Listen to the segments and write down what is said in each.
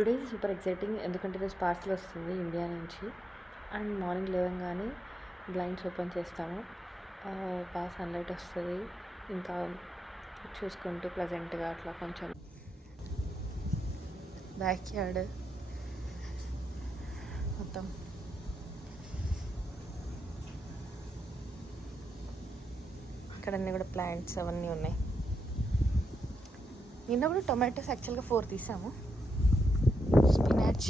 Today is super exciting ఎందుకంటే ఈరోజు parcel వస్తుంది ఇండియా నుంచి. అండ్ మార్నింగ్ లేవగానే బ్లైండ్స్ ఓపెన్ చేస్తాము, బాగా సన్లైట్ వస్తుంది. ఇంకా చూసుకుంటూ ప్లెజెంట్గా అట్లా కొంచెం బ్యాక్ యార్డ్ మొత్తం అక్కడ అన్నీ కూడా ప్లాంట్స్ అవన్నీ ఉన్నాయి. నిన్న కూడా టొమాటోస్ యాక్చువల్గా 4 తీసాము. స్పినాచ్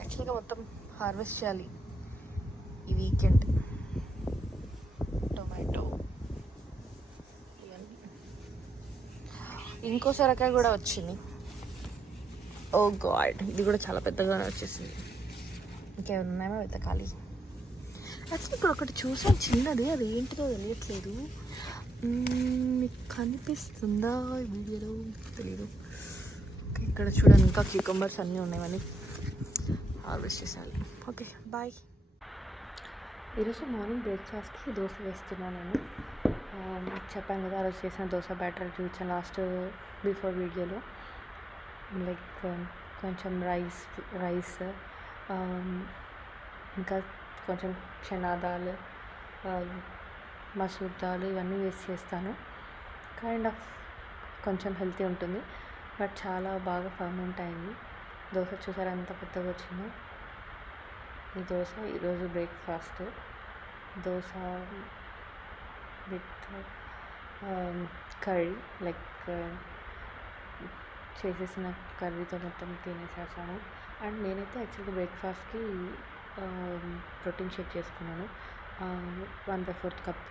యాక్చువల్గా మొత్తం హార్వెస్ట్ చేయాలి ఈ వీకెండ్. టొమాటో ఇవన్నీ, ఇంకో సొరకాయ కూడా వచ్చింది. ఓ గాడ్, ఇది కూడా చాలా పెద్దగానే వచ్చేసింది. ఇంకేమైనా ఉన్నాయో వెతకాలి. యాక్చువల్లీ ఇప్పుడు ఒకటి చూసాను చిన్నది, అది ఏంటిదో తెలియట్లేదు. మీకు కనిపిస్తుందా ఈ వీడియోలో తెలీదు. ఇక్కడ చూడండి, ఇంకా క్యూకంబర్స్ అన్నీ ఉన్నాయని హార్వెస్ట్ చేసాలి. Okay bye. ఈరోజు మార్నింగ్ బ్రేక్ఫాస్ట్కి దోశ వేస్తున్నాను నేను. చెప్పాను కదా, ఆ రోజు చేసిన దోశ బ్యాటర్ చూపించాను లాస్ట్ బిఫోర్ వీడియోలో. లైక్ కొంచెం రైస్ ఇంకా కొంచెం చనా దాల్, మసూర్ దాల్ ఇవన్నీ వేసి చేస్తాను. కైండ్ ఆఫ్ కొంచెం హెల్తీ ఉంటుంది, బట్ చాలా బాగా ఫర్మెంట్ అయింది. దోశ చూసారా ఎంత పెద్దగా వచ్చిందో. ఈ దోశ ఈరోజు breakfast. Dosa with curry, like చేసేసిన కర్రీతో మొత్తం తినేసేసాను. అండ్ నేనైతే యాక్చువల్గా బ్రేక్ఫాస్ట్కి ప్రోటీన్ షేక్ చేసుకున్నాను. 1/4 కప్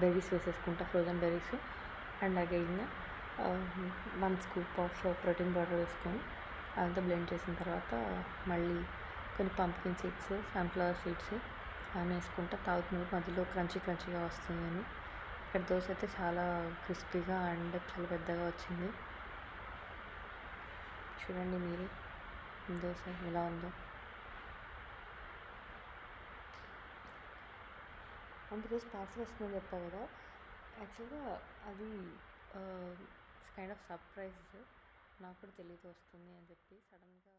బెర్రీస్ వేసేసుకుంటా, frozen berries. And again 1 scoop of protein powder వేసుకొని అదంతా బ్లెండ్ చేసిన తర్వాత మళ్ళీ కొన్ని పంప్కిన్ సీడ్స్, సన్ఫ్లవర్ సీడ్స్ అవన్నీ వేసుకుంటా తాగుతున్నప్పుడు మధ్యలో క్రంచీగా వస్తుంది అని. ఇక్కడ దోశ అయితే చాలా క్రిస్పీగా అండ్ చాలా పెద్దగా వచ్చింది. చూడండి మీరే దోశ ఎలా ఉందో. అండ్ ఈరోజు పార్సల్ వస్తుందని చెప్పావు కదా, యాక్చువల్గా అది కైండ్ ఆఫ్ సర్ప్రైజ్. నాకు కూడా తెలియదు వస్తుంది అని చెప్పి. సడన్గా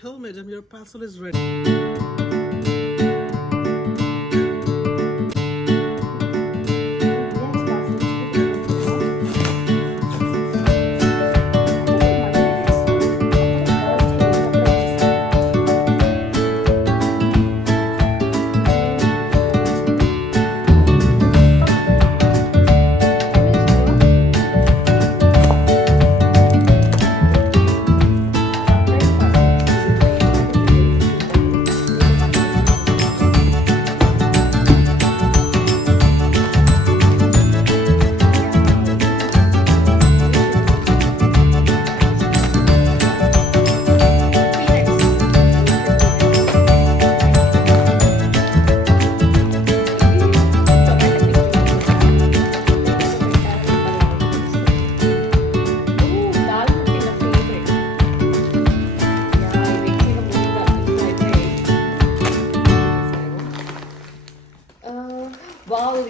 Hello madam, your parcel is ready.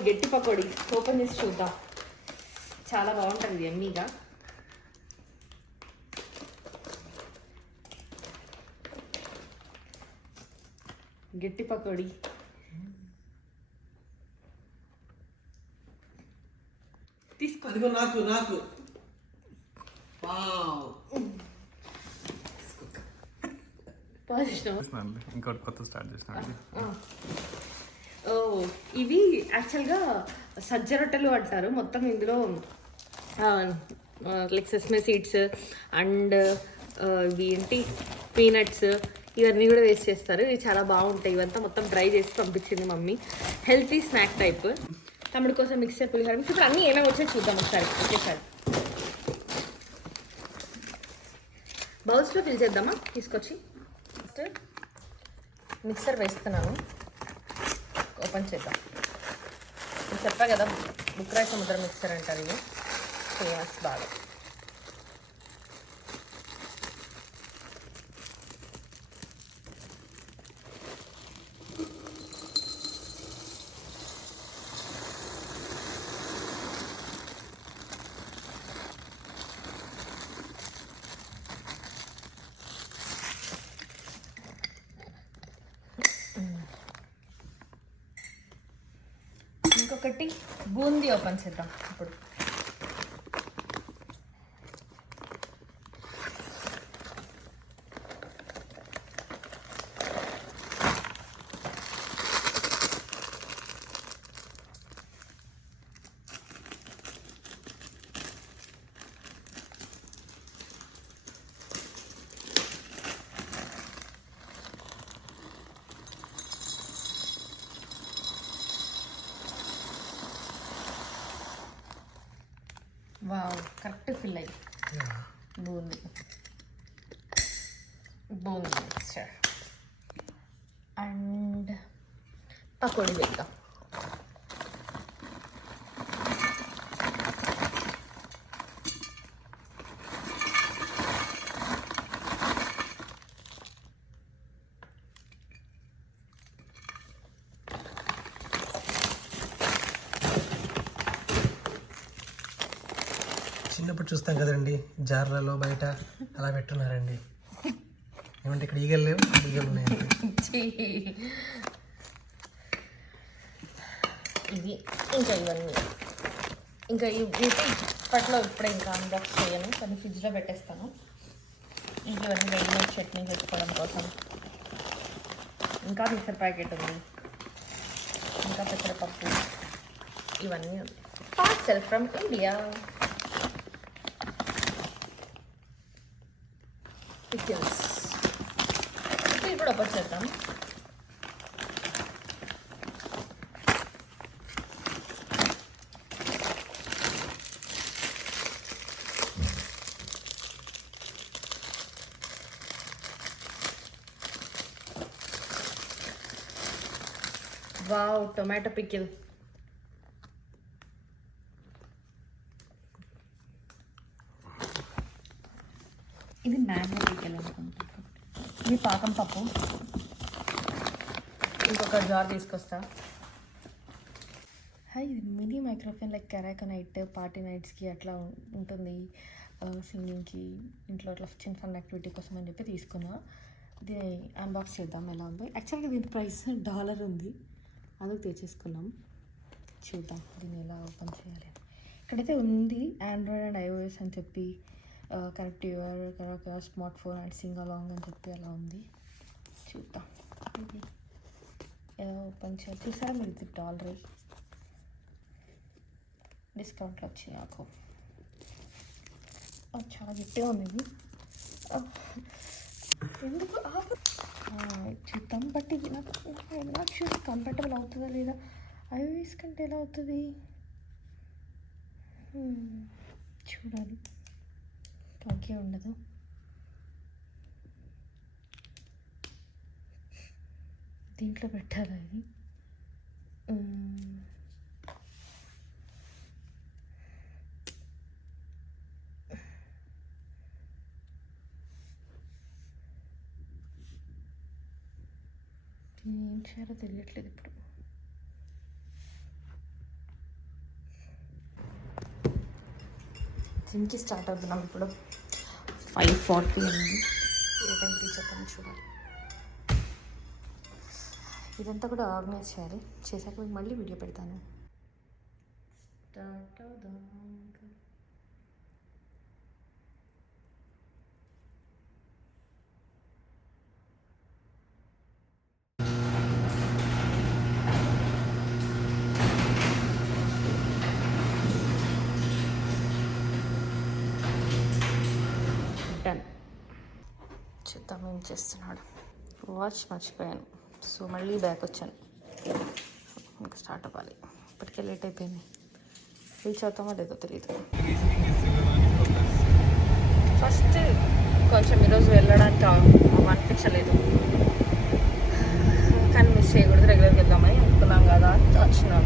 గట్టి పకోడీ ఓపెన్ చేసి చూద్దాం. చాలా బాగుంటుంది ఎమ్మీగా. గట్టి పకోడీ తీసుకో. అదిగో నాకు వావ్. ఇంకోటి కొత్త స్టార్ట్ చేసిన. ఓ ఇవి యాక్చువల్గా సజ్జ రొట్టెలు అంటారు. మొత్తం ఇందులో లైక్ సెస్మే సీడ్స్ అండ్ ఇవి ఏంటి పీనట్స్ ఇవన్నీ కూడా వేస్ట్ చేస్తారు. ఇవి చాలా బాగుంటాయి. ఇవంతా మొత్తం డ్రై చేసి పంపించింది మమ్మీ. Healthy snack type. తమ్ముడి కోసం మిక్సర్ పులిహోర మిక్స్. ఇప్పుడు అన్నీ ఏమేమి వచ్చాయి చూద్దాం ఒకసారి. ఒకేసారి బౌల్స్లో ఫిల్ చేద్దామా తీసుకొచ్చి. ఫస్ట్ మిక్సర్ వేస్తున్నాను. ఓపెన్ చేద్దాం. నేను చెప్పా కదా బుక్రాయ సముద్ర మిక్సర్ అంటారు. ఇది ఫేమస్ బాగా. ఇంకొకటి బూందీ ఓపెన్ చేద్దాం ఇప్పుడు. వావ్ కరెక్ట్ ఫిల్ అయ్యి బూందీ మిక్స్చర్ అండ్ పకోడీ వేద్దాం. చిన్నప్పుడు చూస్తాం కదండి జార్లలో బయట అలా పెట్టున్నారండి. ఏమంటే ఇక్కడ ఈగలు లేవు, ఈగలు ఉన్నాయండి. ఇవి ఇంకా ఇవన్నీ ఇంకా ఇవి ఇప్పట్లో ఇప్పుడే ఇంకా అన్బాక్స్ చేయను, కానీ ఫ్రిడ్జ్లో పెట్టేస్తాను. ఇంట్లో ఇవన్నీ రెడీమేడ్ చట్నీ పెట్టుకోవడం కోసం. ఇంకా మిక్సర్ ప్యాకెట్ ఉంది, ఇంకా పెసరపప్పు, ఇవన్నీ పార్సెల్ ఫ్రమ్ ఇండియా. పికిల్స్ ఇప్పుడు ఓపెన్ చేద్దాం. Wow tomato pickle. ఇది మ్యాంగో పికిల్ అనుకుంటా. ఇది పాకం పప్పు. ఇంకొక జార్ తీసుకొస్తా. హాయ్, ఇది mini microphone like karaoke night party నైట్స్కి అట్లా ఉంటుంది, సింగింగ్కి ఇంట్లో అట్లా చిన్న ఫన్ యాక్టివిటీ కోసం అని చెప్పి తీసుకున్నా. దీన్ని అన్బాక్స్ చేద్దాం ఎలా ఉందో. యాక్చువల్గా దీని ప్రైస్ $1 ఉంది, అందుకు తెచ్చేసుకున్నాం. చూద్దాం దీన్ని ఎలా ఓపెన్ చేయాలి. ఇక్కడైతే ఉంది ఆండ్రాయిడ్ అండ్ ఐఓఎస్ అని చెప్పి, connect your smart phone and Singh along అని చెప్పి అలా ఉంది. చూద్దాం ఇది ఎలా ఓపెన్ చేయాలి. చూసారా మీరు, ఇది $1 డిస్కౌంట్లో వచ్చింది నాకు. చాలా గట్టిగా ఉంది ఇది. ఎందుకు చూద్దాం. బట్ ఇది నాకు నాట్ షూర్ కంఫర్టబుల్ అవుతుందా లేదా. ఐఓఎస్ కంటే ఎలా అవుతుంది చూడాలి. ఓకే ఉండదు. దీంట్లో పెట్టాలా ఇది. ఏం చేయాలో తెలియట్లేదు ఇప్పుడు. జిమ్కి స్టార్ట్ అవుతున్నాం ఇప్పుడు. 5:40 అయింది. ఏ టైం రీచ్ అవుతామో చూడాలి. ఇదంతా కూడా ఆర్గనైజ్ చేయాలి. చేశాక మీకు మళ్ళీ వీడియో పెడతాను. స్టార్ట్ అవుదాం. డన్. చూద్దాం ఏం చేస్తున్నాడు. వాచ్ మర్చిపోయాను, సో మళ్ళీ బ్యాక్ వచ్చాను. ఇంకా స్టార్ట్ అవ్వాలి. ఇప్పటికే లేట్ అయిపోయింది. రీచ్ అవుతామో లేదో తెలియదు. ఫస్ట్ కొంచెం ఈరోజు వెళ్ళడానికి అనిపించలేదు, కానీ మిస్ చేయకూడదు. రెగ్యులర్గా వెళ్దామని అనుకున్నాం కదా, వచ్చినాం.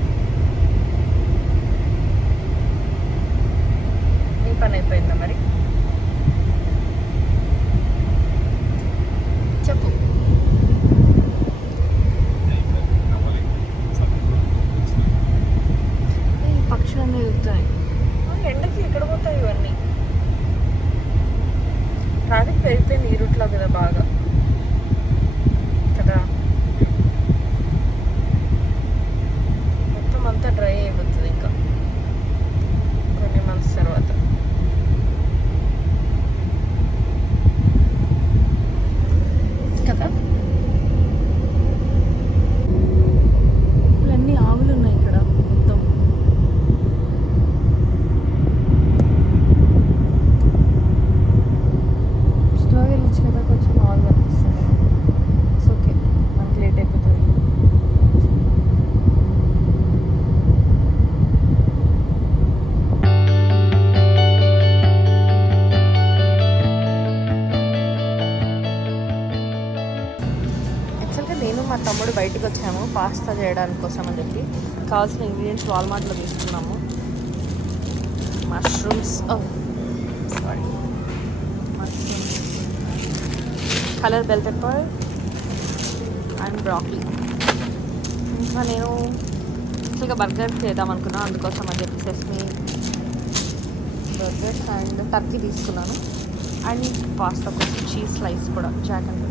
నీ పని అయిపోయిందా మరి? చెప్పు. ఈ పక్షులన్నీ ఎగురుతాయి. ఎండకి ఎక్కడ పోతాయి ఇవన్నీ? ట్రాఫిక్ పెరిగిపోయింది ఈ రూట్లో కదా బాగా కదా. మొత్తం అంతా డ్రై అయిపోతుంది ఇంకా కొన్ని మంత్స్ తర్వాత. కదా ఇవన్నీ ఆవులు ఉన్నాయి ఇక్కడ మొత్తం. స్టోర్ వెళ్ళొచ్చు కదా, కొంచెం ఆవులు కనిపిస్తుంది. ఇట్స్ ఓకే, మనకి లేట్ అయిపోతుంది. యాక్చువల్గా నేను మా తమ్ముడు బయటికి వచ్చాము పాస్తా చేయడానికి కోసం అని చెప్పి. కావాల్సిన ఇంగ్రీడియంట్స్ వాల్మార్ట్లో తీసుకున్నాము. Mushrooms, sorry, mushrooms, colour bell pepper and broccoli. ఇంకా నేను యాక్చువల్గా బర్గర్ చేద్దాం అనుకున్నాను, అందుకోసం అని చెప్పి సెస్మీ బర్గర్స్ అండ్ టర్కీ తీసుకున్నాను. అండ్ పాస్తా కోసం చీజ్ స్లైస్ కూడా, జాక్ అండ్ పెప్పర్.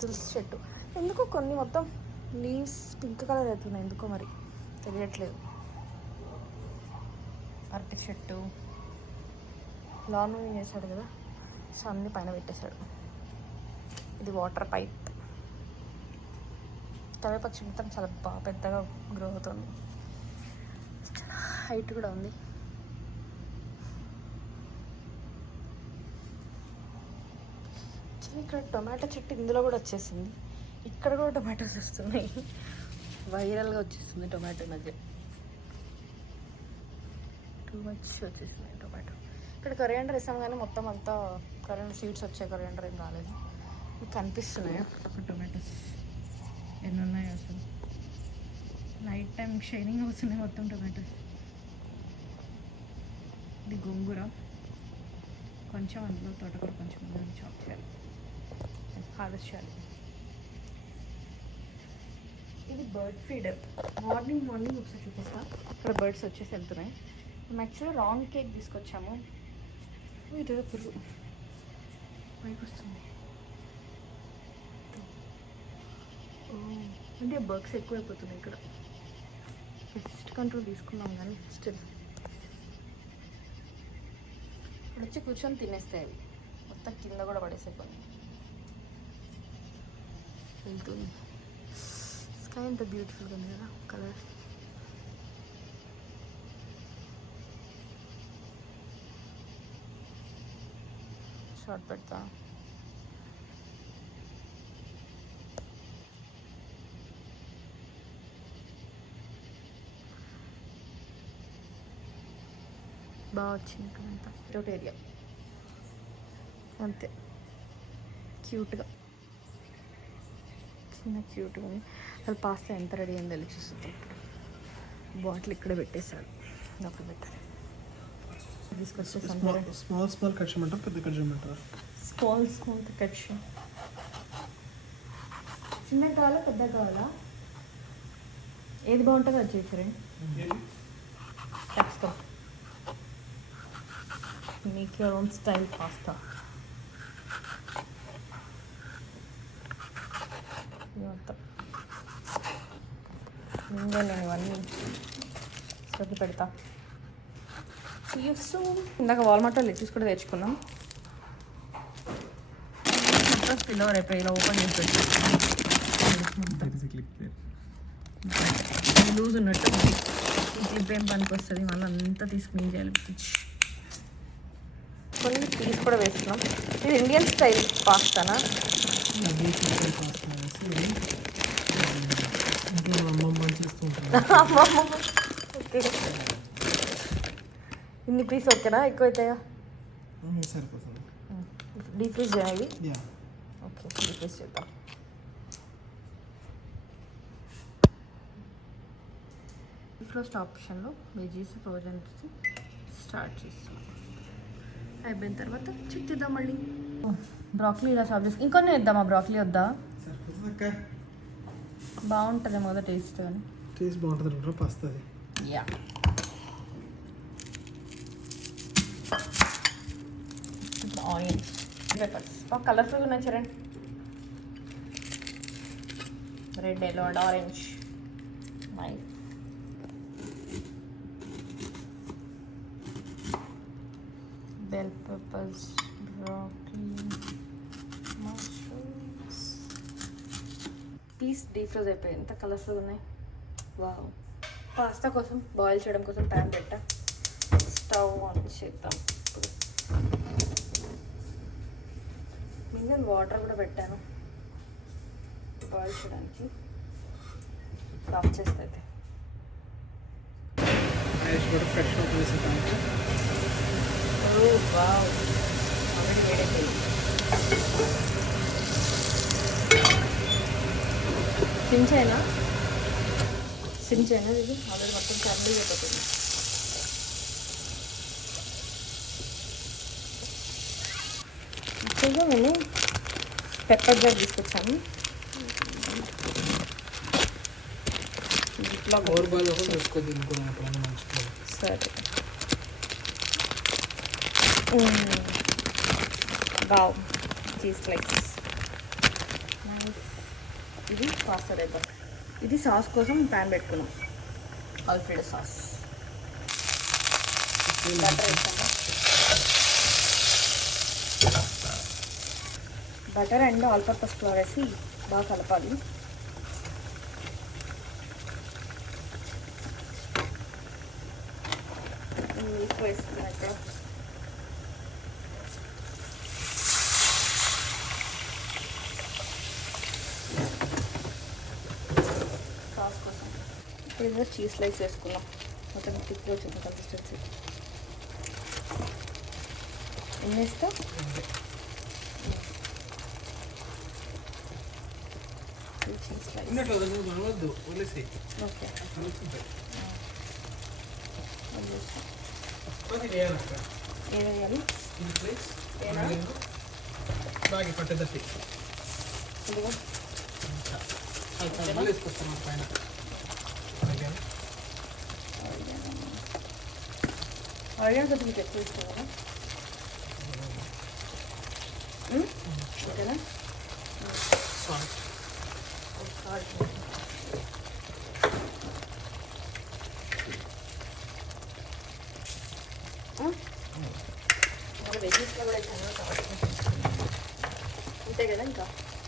తులసి చెట్టు ఎందుకో కొన్ని మొత్తం లీవ్స్ పింక్ కలర్ అవుతున్నాయి ఎందుకో మరి తెలియట్లేదు. అరటి చెట్టు లాన్ చేశాడు కదా, సో అన్ని పైన పెట్టేశాడు. ఇది వాటర్ పైప్. కరివేపాకు మొత్తం చాలా బాగా పెద్దగా గ్రో అవుతుంది, చాలా హైట్ కూడా ఉంది. ఇక్కడ టొమాటో చెట్టు ఇందులో కూడా వచ్చేసింది, ఇక్కడ కూడా టొమాటోస్ వస్తున్నాయి, వైరల్గా వచ్చేస్తుంది టొమాటో మధ్య. టూ మచ్ వచ్చేసింది టొమాటో. ఇక్కడ కొరియాండర్ వేసాం కానీ మొత్తం అంతా కొరియాండర్ సీడ్స్ వచ్చాయి, కొరియాండర్ ఏం రాలేదు. మీకు కనిపిస్తున్నాయా టొమాటోస్ ఎన్ని ఉన్నాయో అసలు? నైట్ టైం షైనింగ్ వస్తున్నాయి మొత్తం టొమాటోస్. ఇది గోంగూర, కొంచెం అందులో తోటకూర కొంచెం చాప్ చేయాలి, హార్వెస్ట్ చేయాలి. ఇది బర్డ్ ఫీడర్. మార్నింగ్ ఒకసారి చూపిస్తా. ఇక్కడ బర్డ్స్ వచ్చేసి వెళ్తున్నాయి. మేము యాక్చువల్గా రాంగ్ కేక్ తీసుకొచ్చాము. ఇదే పురుగు పైకి వస్తుంది. అంటే బర్డ్స్ ఎక్కువైపోతున్నాయి ఇక్కడ. పెస్ట్ కంట్రోల్ తీసుకున్నాం కానీ స్టిల్ ఇప్పుడు వచ్చి కూర్చొని తినేస్తాయి అవి. మొత్తం కింద కూడా పడేసాయి కొన్ని. వెళ్తుంది. స్కై ఎంత బ్యూటిఫుల్గా ఉంది కదా కలర్. షార్ట్ పెడతా. బాగా వచ్చింది ఇక్కడంతా రోడ్ ఏరియా అంతే. క్యూట్గా చిన్న క్యూట్గా ఉంది. అసలు పాస్తా ఎంత రెడీ అయిందో చూస్తుంది. బాటిల్ ఇక్కడే పెట్టేశాడు. ఒక బెటర్ తీసుకొచ్చేసాను. స్మాల్ కట్ చేయమంటారు, పెద్ద కట్ చేయమంటారు? స్మాల్ కట్ చేయ. చిన్నగా కావాలా పెద్దగా కావాలా? ఏది బాగుంటుందో అది చేసారండి. Capsicum make your own style pasta. మొత్తం ఇంకా నేను ఇవన్నీ స్టోర్కి పెడతా. ఇందాక వాల్మార్ట్లో లెచ్చెస్ కూడా తెచ్చుకున్నాం. మొత్తం స్పిల్ ఓవర్ అయిపోయి ఇలా ఓపెన్ చేసి పెట్టేస్తాం. లూజ్ ఉన్నట్టు క్లిప్ ఏం పనికి వస్తుంది, మళ్ళీ అంతా తీసుకుని చేయాలి. వేసుకొని పీస్ కూడా వేస్తున్నాం. ఇది ఇండియన్ స్టైల్ పాస్తానా? ఇంట్లో అమ్మమ్మ చేస్తూ ఉంటాను. ఓకే, ఇన్ని పీస్ ఓకేనా? ఎక్కువ అవుతాయా? సరిపోతుంది. డీప్ ఫ్రీజ్ చేయాలి. యా, ఓకే, డీప్ ఫ్రీజ్ చేద్దాం. ఫస్ట్ ఆప్షన్లో వెజీస్ ఫ్రోజన్ స్టార్ట్ చేస్తాం. అయిపోయిన తర్వాత చెక్ చేద్దాం మళ్ళీ. బ్రాక్లీ ఇలా సాల్వ్ చేసి ఇంకొన్ని వేద్దామా? బ్రాక్లీ వద్దా? సరిపోతుంది అక్క. బాగుంటుంది మొదట టేస్ట్ అని. టేస్ట్ బాగుంటుంది, పస్తుంది. యా, ఆనియన్స్, పెప్పర్స్ బాగా కలర్ఫుల్గా ఉన్నాయి చూడండి. Red, yellow and orange. Nice. bell peppers, broccoli, mushrooms. Peas deep froze అయిపోయి ఎంత కలర్ఫుల్ ఉన్నాయి. వావ్. పాస్తా కోసం బాయిల్ చేయడం కోసం ప్యాన్ పెట్టా. స్టవ్ ఆన్ చేద్దాం. మిగిలిన వాటర్ కూడా పెట్టాను బాయిల్ చేయడానికి. ఆఫ్ చేస్తే ఫ్రెష్ వావ్, ఆల్రెడీ వేడైపోయింది. సిమ్ చేయనా ఇది ఆల్రెడీ మొత్తం కర్రీ అయిపోతుంది. యాక్చువల్గా నేను పెప్పర్ జార్ తీసుకొచ్చాను. ఇట్లా ఓవర్ బాల్ కూడా తీసుకోవద్దు సరే. Wow, cheese flakes. ఇది పాస్తా వేద్దాం. ఇది సాస్ కోసం ప్యాన్ పెట్టుకున్నాం. Alfredo sauce. బటర్ వేస్తాము. Butter and all purpose floor వేసి బాగా కలపాలి. మిల్క్ వేస్తున్నాం ఇక్కడ. సాస్ కోసం ఇప్పుడు ఇందులో చీజ్ స్లైస్ వేసుకున్నాం. మొత్తం థిక్గా వచ్చింది కన్సిస్టెన్సీ. ఎన్ని వేస్తా? Cheese slice. ఓకే, ఏం వేయాలి? బాగా పట్టేదట్టి ఇదిగో వేసుకొస్తాను పైన. ఆనియన్స్ అయితే మీకు ఎక్కువ ఇష్టం కదా? ఓకేనా? వెజ్జెస్లో కూడా చాలా అంతే కదా? ఇంకా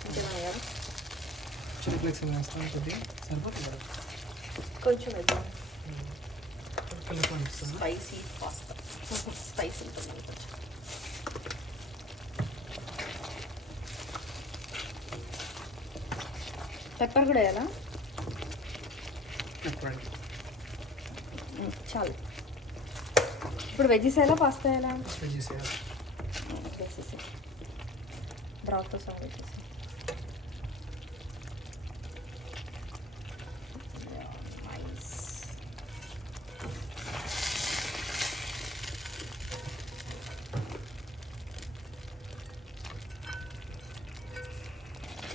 ఇంకేనా వేయాలి? చిల్లీ ఫ్లేక్స్ వేస్తాను కొద్దిగా, సరిపోతుంది కదా? కొంచెం వేద్దాం. కలుపుకొని స్పైసీ పాస్తా. స్పైసీ ఉంటుంది కొంచెం. పెప్పర్ కూడా వేయాలా? చాలు. ఇప్పుడు వెజ్జెస్ వేయాలా పాస్తా వేయాలా? వెజ్జెస్ వేయాలి. వేసేసి బ్రాత్తో సర్వ్ చేసేసి.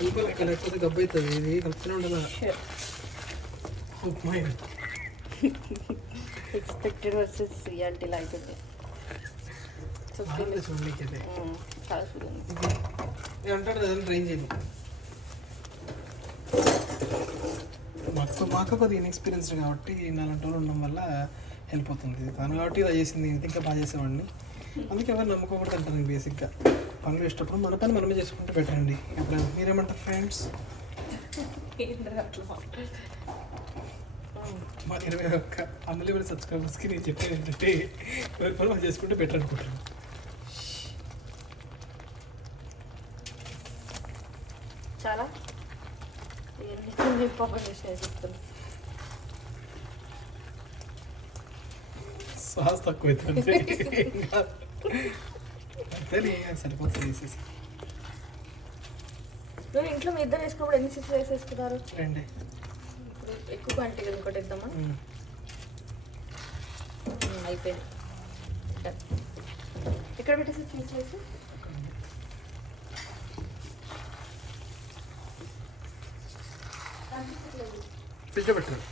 కలిపి లేకపోతే గబ్బు అవుతుంది. ఇది కలుపుతూనే ఉండాలి. Upma expected versus reality like ఇది. చూడలేకైతే చాలా చూడండి. ఏమంటారు ఏదైనా ట్రైన్ చేయండి. మాకు కొద్దిగా ఇన్ఎక్స్పీరియన్స్డ్ కాబట్టి 4 రోజులు ఉండడం వల్ల హెల్ప్ అవుతుంది. తను కాబట్టి ఇలా చేసింది, ఇంకా బాగా చేసేవాడిని. అందుకే ఎవరు నమ్ముకోకూడదు అంటారు. నేను బేసిక్గా పనులు వేసేటప్పుడు మన పని మనమే చేసుకుంటే బెటర్ అండి. ఎప్పుడైనా మీరేమంటారు ఫ్రెండ్స్? మా 21 100 సబ్స్క్రైబర్స్కి నేను చెప్పేది ఏంటంటే ఎవరి పని మనం చేసుకుంటే బెటర్ అనుకుంటాను. చాలా ఎన్ని పాపం చేసి వేసేస్తాను. సాస్ తక్కువ అవుతుంది అంతే సరిపోతుంది వేసేసి. నువ్వు ఇంట్లో మీ ఇద్దరు వేసుకున్నప్పుడు ఎన్ని చిప్స్ వేసేసుకున్నారు? రండి ఇప్పుడు ఎక్కువ క్వాంటిటీ ఇంకోటి ఇద్దామా? అయిపోయింది. Done. ఎక్కడ పెట్టేసి చీజ్ వేసి ఫ్రిడ్జ్లో పెట్టండి.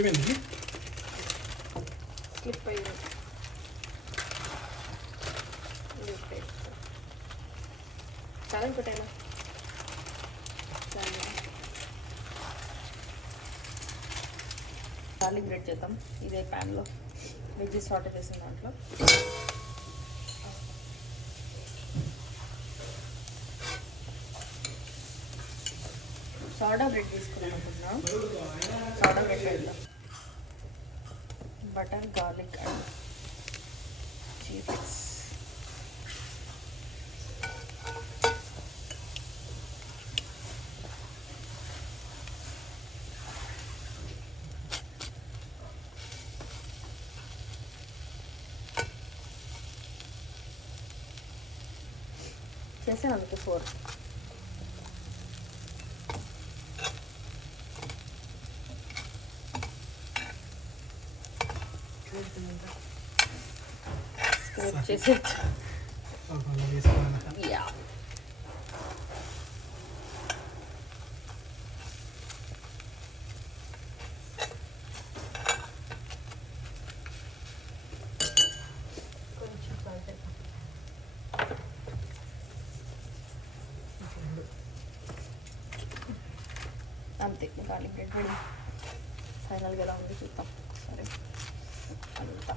ఏమైంది? స్లిప్ అయ్యింది. చాలా ఇంకోటైనా గార్లిక్ బ్రెడ్ చేద్దాం. ఇదే ప్యాన్లో వెజ్జెస్ సార్ట్ చేసిన దాంట్లో సోడా బ్రెడ్ తీసుకున్నాం అనుకుంటున్నాం. సోడా బ్రెడ్ వేద్దాం. Butter garlic and cheese. చేసాను అందుకు 4. స్క్రబ్ చేసి యా కొంచెం సాల్ట్ అంతే. Garlic bread ready. ఫైనల్గా ఎలా ఉంది చూద్దాం. సరే అంతా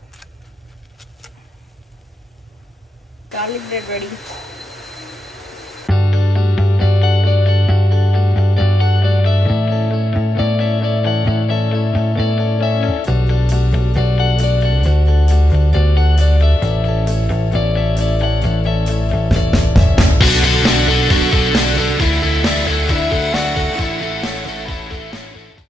గార్లిక్ బ్రెడ్ రెడీ.